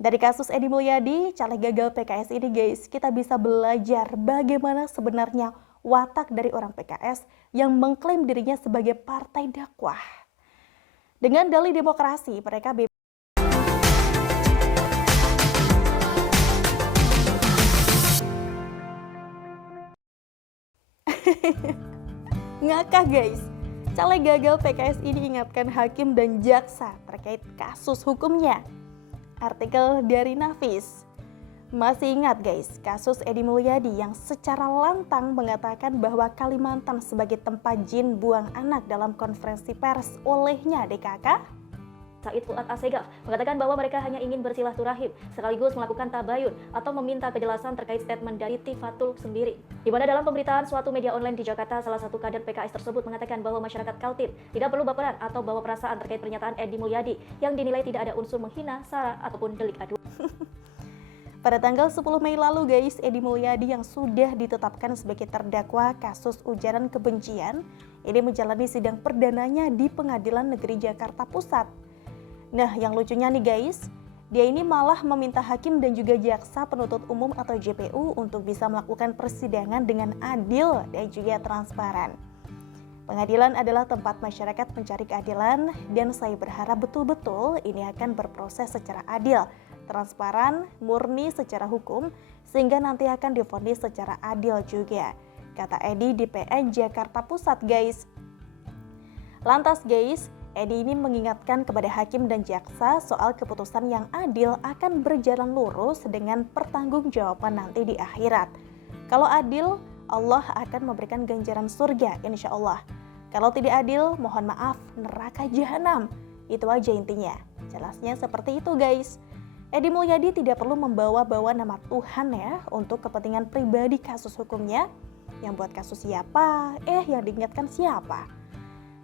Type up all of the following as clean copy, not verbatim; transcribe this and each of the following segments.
Dari kasus Edi Mulyadi, caleg gagal PKS ini guys, kita bisa belajar bagaimana sebenarnya watak dari orang PKS yang mengklaim dirinya sebagai partai dakwah. Dengan dalih demokrasi, mereka bebas. Ngakak guys, caleg gagal PKS ini ingatkan hakim dan jaksa terkait kasus hukumnya. Artikel dari Nafis. Masih ingat guys, kasus Edi Mulyadi yang secara lantang mengatakan bahwa Kalimantan sebagai tempat jin buang anak dalam konferensi pers olehnya DKK? Said Fuad Assegaf mengatakan bahwa mereka hanya ingin bersilaturahim sekaligus melakukan tabayun atau meminta kejelasan terkait statement dari Tifatul sendiri. Di mana dalam pemberitaan suatu media online di Jakarta, salah satu kader PKS tersebut mengatakan bahwa masyarakat Kaltim tidak perlu baperan atau bawa perasaan terkait pernyataan Edi Mulyadi yang dinilai tidak ada unsur menghina, sara ataupun delik aduan. Pada tanggal 10 Mei lalu guys, Edi Mulyadi yang sudah ditetapkan sebagai terdakwa kasus ujaran kebencian ini menjalani sidang perdananya di Pengadilan Negeri Jakarta Pusat. Nah, yang lucunya nih guys, dia ini malah meminta hakim dan juga jaksa penuntut umum atau JPU untuk bisa melakukan persidangan dengan adil dan juga transparan. Pengadilan adalah tempat masyarakat mencari keadilan dan saya berharap betul-betul ini akan berproses secara adil, transparan, murni secara hukum, sehingga nanti akan divonis secara adil juga, kata Edi di PN Jakarta Pusat guys. Lantas guys, Edi ini mengingatkan kepada hakim dan jaksa soal keputusan yang adil akan berjalan lurus dengan pertanggungjawaban nanti di akhirat. Kalau adil, Allah akan memberikan ganjaran surga insya Allah. Kalau tidak adil, mohon maaf, neraka jahanam. Itu aja intinya. Jelasnya seperti itu guys. Edi Mulyadi tidak perlu membawa-bawa nama Tuhan ya untuk kepentingan pribadi kasus hukumnya. Yang buat kasus siapa? Yang diingatkan siapa?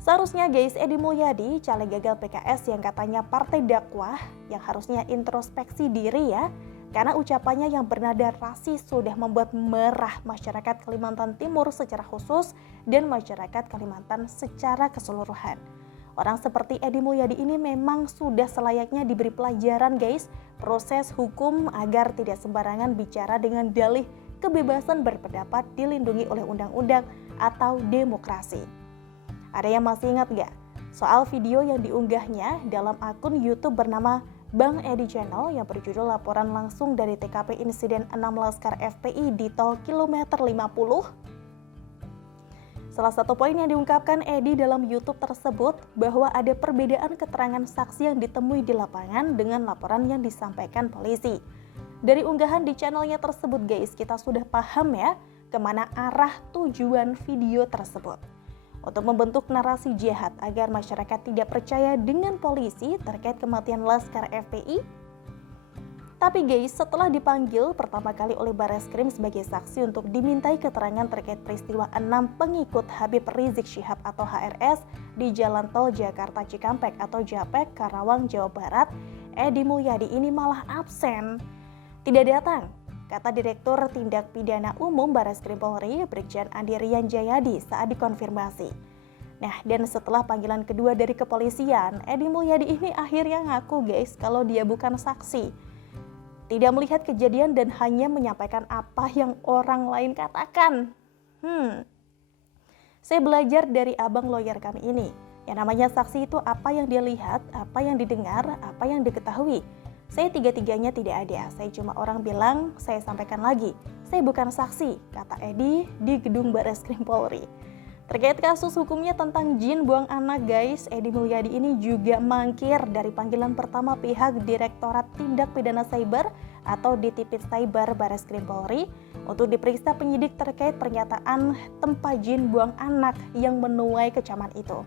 Seharusnya guys, Edi Mulyadi, caleg gagal PKS yang katanya partai dakwah, yang harusnya introspeksi diri ya, karena ucapannya yang bernada rasis sudah membuat merah masyarakat Kalimantan Timur secara khusus dan masyarakat Kalimantan secara keseluruhan. Orang seperti Edi Mulyadi ini memang sudah selayaknya diberi pelajaran guys, proses hukum agar tidak sembarangan bicara dengan dalih kebebasan berpendapat dilindungi oleh undang-undang atau demokrasi. Ada yang masih ingat gak soal video yang diunggahnya dalam akun YouTube bernama Bang Edi Channel yang berjudul laporan langsung dari TKP insiden 6 Laskar FPI di tol kilometer 50? Salah satu poin yang diungkapkan Edi dalam YouTube tersebut bahwa ada perbedaan keterangan saksi yang ditemui di lapangan dengan laporan yang disampaikan polisi. Dari unggahan di channelnya tersebut guys, kita sudah paham ya kemana arah tujuan video tersebut. Untuk membentuk narasi jahat agar masyarakat tidak percaya dengan polisi terkait kematian Laskar FPI. Tapi guys, setelah dipanggil pertama kali oleh Bareskrim sebagai saksi untuk dimintai keterangan terkait peristiwa 6 pengikut Habib Rizik Syihab atau HRS di Jalan Tol Jakarta Cikampek atau Japek, Karawang, Jawa Barat, Edi Mulyadi ini malah absen. Tidak datang, kata Direktur Tindak Pidana Umum Bareskrim Polri, Brigjen Andi Rian Jayadi saat dikonfirmasi. Nah, dan setelah panggilan kedua dari kepolisian, Edi Mulyadi ini akhirnya ngaku guys kalau dia bukan saksi. Tidak melihat kejadian dan hanya menyampaikan apa yang orang lain katakan. Saya belajar dari abang lawyer kami ini. Yang namanya saksi itu apa yang dia lihat, apa yang didengar, apa yang diketahui. Saya tiga-tiganya tidak ada, saya cuma orang bilang, saya sampaikan lagi. Saya bukan saksi, kata Edi di gedung Bareskrim Polri. Terkait kasus hukumnya tentang jin buang anak guys, Edi Mulyadi ini juga mangkir dari panggilan pertama pihak Direktorat Tindak Pidana Cyber atau DTP Cyber Bareskrim Polri untuk diperiksa penyidik terkait pernyataan tempat jin buang anak yang menuai kecaman itu.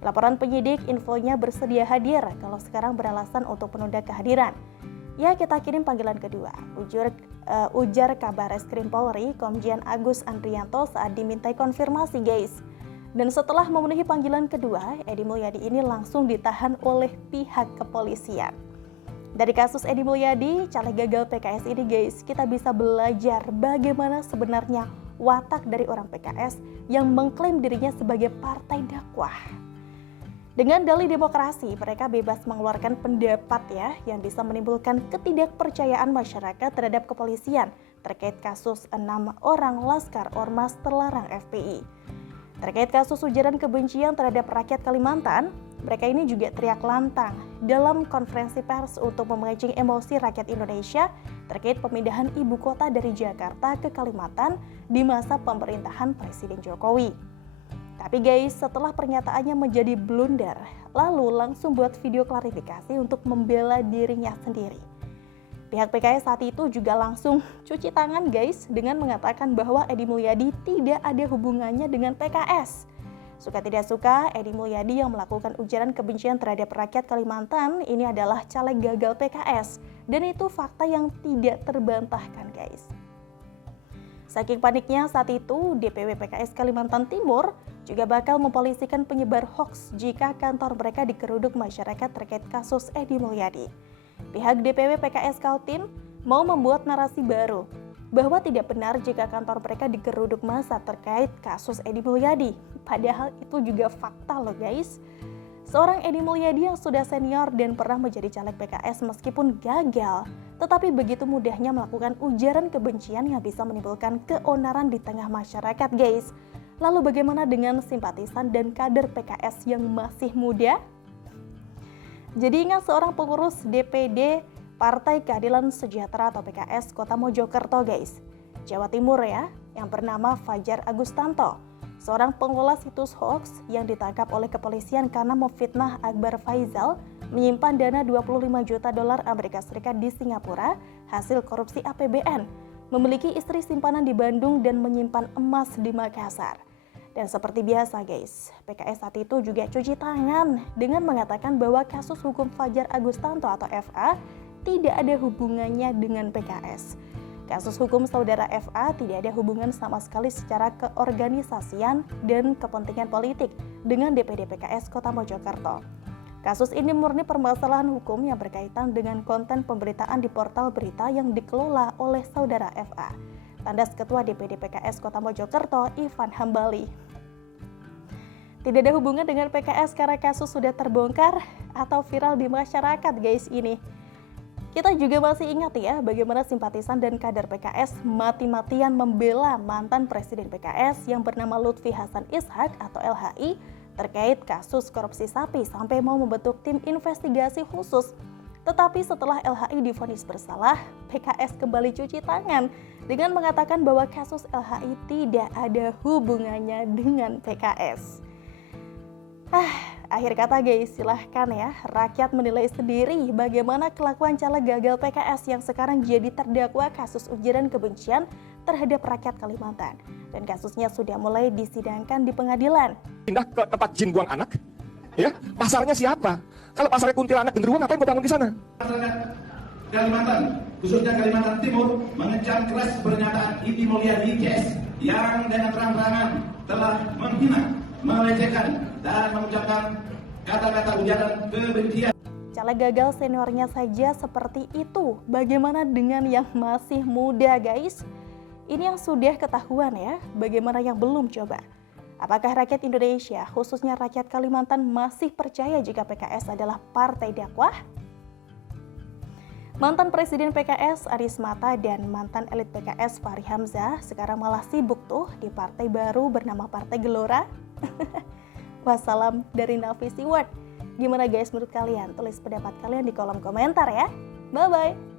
Laporan penyidik infonya bersedia hadir kalau sekarang beralasan untuk penunda kehadiran. Ya, kita kirim panggilan kedua, ujar Kabar Reskrim Polri Komjen Agus Andrianto saat dimintai konfirmasi guys. Dan setelah memenuhi panggilan kedua, Edi Mulyadi ini langsung ditahan oleh pihak kepolisian. Dari kasus Edi Mulyadi, caleg gagal PKS ini guys, kita bisa belajar bagaimana sebenarnya watak dari orang PKS yang mengklaim dirinya sebagai partai dakwah. Dengan dalih demokrasi, mereka bebas mengeluarkan pendapat ya yang bisa menimbulkan ketidakpercayaan masyarakat terhadap kepolisian terkait kasus 6 orang Laskar Ormas terlarang FPI. Terkait kasus ujaran kebencian terhadap rakyat Kalimantan, mereka ini juga teriak lantang dalam konferensi pers untuk memancing emosi rakyat Indonesia terkait pemindahan ibu kota dari Jakarta ke Kalimantan di masa pemerintahan Presiden Jokowi. Tapi guys, setelah pernyataannya menjadi blunder, lalu langsung buat video klarifikasi untuk membela dirinya sendiri. Pihak PKS saat itu juga langsung cuci tangan guys dengan mengatakan bahwa Edy Mulyadi tidak ada hubungannya dengan PKS. Suka tidak suka, Edy Mulyadi yang melakukan ujaran kebencian terhadap rakyat Kalimantan ini adalah caleg gagal PKS. Dan itu fakta yang tidak terbantahkan guys. Saking paniknya saat itu, DPW PKS Kalimantan Timur juga bakal mempolisikan penyebar hoaks jika kantor mereka digeruduk masyarakat terkait kasus Edy Mulyadi. Pihak DPW PKS Kaltim mau membuat narasi baru bahwa tidak benar jika kantor mereka digeruduk massa terkait kasus Edy Mulyadi. Padahal itu juga fakta loh guys. Seorang Edy Mulyadi yang sudah senior dan pernah menjadi caleg PKS meskipun gagal, tetapi begitu mudahnya melakukan ujaran kebencian yang bisa menimbulkan keonaran di tengah masyarakat guys. Lalu bagaimana dengan simpatisan dan kader PKS yang masih muda? Jadi ingat seorang pengurus DPD Partai Keadilan Sejahtera atau PKS Kota Mojokerto guys, Jawa Timur ya, yang bernama Fajar Agustanto. Seorang pengelola situs hoax yang ditangkap oleh kepolisian karena memfitnah Akbar Faisal menyimpan dana 25 juta dolar Amerika Serikat di Singapura hasil korupsi APBN, memiliki istri simpanan di Bandung dan menyimpan emas di Makassar. Dan seperti biasa guys, PKS saat itu juga cuci tangan dengan mengatakan bahwa kasus hukum Fajar Agustanto atau FA tidak ada hubungannya dengan PKS. Kasus hukum saudara FA tidak ada hubungan sama sekali secara keorganisasian dan kepentingan politik dengan DPD PKS Kota Mojokerto. Kasus ini murni permasalahan hukum yang berkaitan dengan konten pemberitaan di portal berita yang dikelola oleh saudara FA. Tandas Ketua DPD PKS Kota Mojokerto, Ivan Hambali. Tidak ada hubungan dengan PKS karena kasus sudah terbongkar atau viral di masyarakat guys ini. Kita juga masih ingat ya bagaimana simpatisan dan kader PKS mati-matian membela mantan Presiden PKS yang bernama Lutfi Hasan Ishak atau LHI terkait kasus korupsi sapi sampai mau membentuk tim investigasi khusus. Tetapi setelah LHI divonis bersalah, PKS kembali cuci tangan dengan mengatakan bahwa kasus LHI tidak ada hubungannya dengan PKS. Akhir kata guys, silahkan ya rakyat menilai sendiri bagaimana kelakuan caleg gagal PKS yang sekarang jadi terdakwa kasus ujaran kebencian terhadap rakyat Kalimantan. Dan kasusnya sudah mulai disidangkan di pengadilan. Pindah ke tempat jin buang anak, ya pasarnya siapa? Kalau pasarnya kuntilanak genderuwo, ngapain kau bangun di sana? Masyarakat Kalimantan, khususnya Kalimantan Timur, mengecam keras pernyataan Edy Mulyadi CS yang dengan terang-terangan telah menghina, melecehkan, dan mengucapkan kata-kata ujaran kebencian. Caleg gagal seniornya saja seperti itu. Bagaimana dengan yang masih muda guys? Ini yang sudah ketahuan ya, bagaimana yang belum coba? Apakah rakyat Indonesia, khususnya rakyat Kalimantan masih percaya jika PKS adalah partai dakwah? Mantan Presiden PKS Aris Mata dan mantan elit PKS Fahri Hamzah sekarang malah sibuk tuh di partai baru bernama Partai Gelora. Wassalam dari Nafisi World. Gimana guys menurut kalian? Tulis pendapat kalian di kolom komentar ya. Bye-bye.